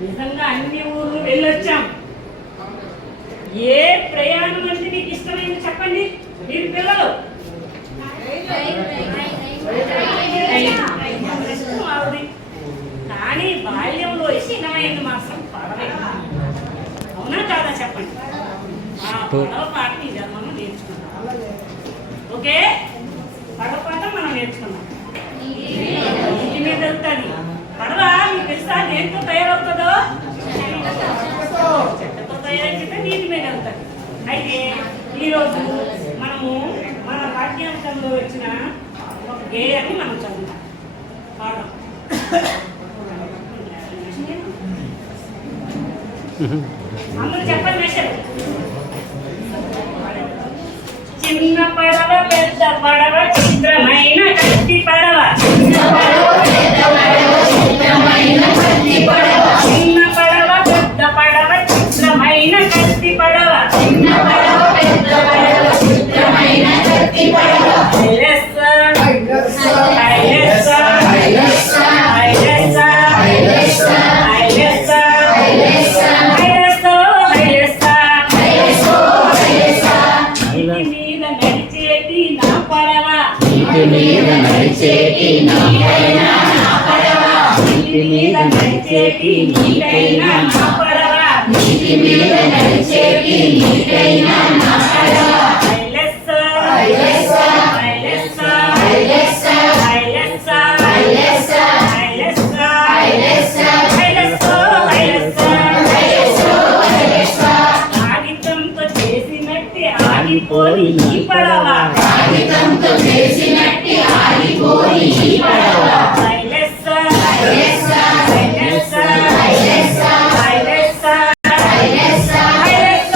నిజంగా అన్ని ఊర్లు వెళ్ళొచ్చాం. ఏ ప్రయాణం అంటే మీకు ఇష్టమైంది చెప్పండి మీరు పిల్లలు. కానీ బాల్యంలో ఇష్టమైంది మాత్రం పడవ. అవునా కాదా చెప్పండి. ఆ పడవ పాట ఈ జన్మను నేర్చుకున్నాం. ఓకే, పడవ పాట మనం నేర్చుకున్నాం. ఇంటి మీద వెళ్తుంది పడవ. మీకు తెలుసా దేంతో తయారవుతుందో? చెక్కతో తయారైతే నీటి మీద వెళ్తుంది. అయితే ఈరోజు మనము మన పాఠ్యాంశంలో వచ్చిన ఒక గేయాన్ని మనం చదువుతాం. పాడడం అందరూ చెప్పండి. మెషర్ చిన్న పడవ పెద్ద పడవ చిత్రమైన కత్తి పడవ. చిన్న పడవ పెద్ద పడవ చిత్రమైన కత్తి పడవ. చిన్న పడవ పెద్ద పడవ చిత్రమైన కత్తి పడవ. చిన్న పడవ పెద్ద పడవ చిత్రమైన కత్తి పడవ. మీద నడిచేటి నీకైనా నా పడవ. నీటి మీద నడిచేటి నీకైనా నా పడవ. నీటి మీద నడిచేటి నీకైనా నా పడవ. ఐలెస్స ఐలెస్స ఐలెస్స ఐలెస్స ఐలెస్స ఐలెస్స ఐలెస్స ఐలెస్స ఐలెస్స ఐలెస్స ఐలెస్స. కాగితంతో చేసినట్టి ఆగిపోయి ఈ పడవ. కాగితంతో చేసినట్టి ఆగిపోయి ఈ పడవ. ఐలెస్స ఐలెస్స ఐలెస్స ఐలెస్స ఐలెస్స ఐలెస్స ఐలెస్స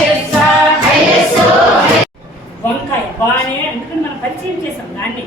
ఐలెస్స ఐలెస్స. వంకాయ బాగానే అందుకని మనం పరిచయం చేసాం దాన్ని.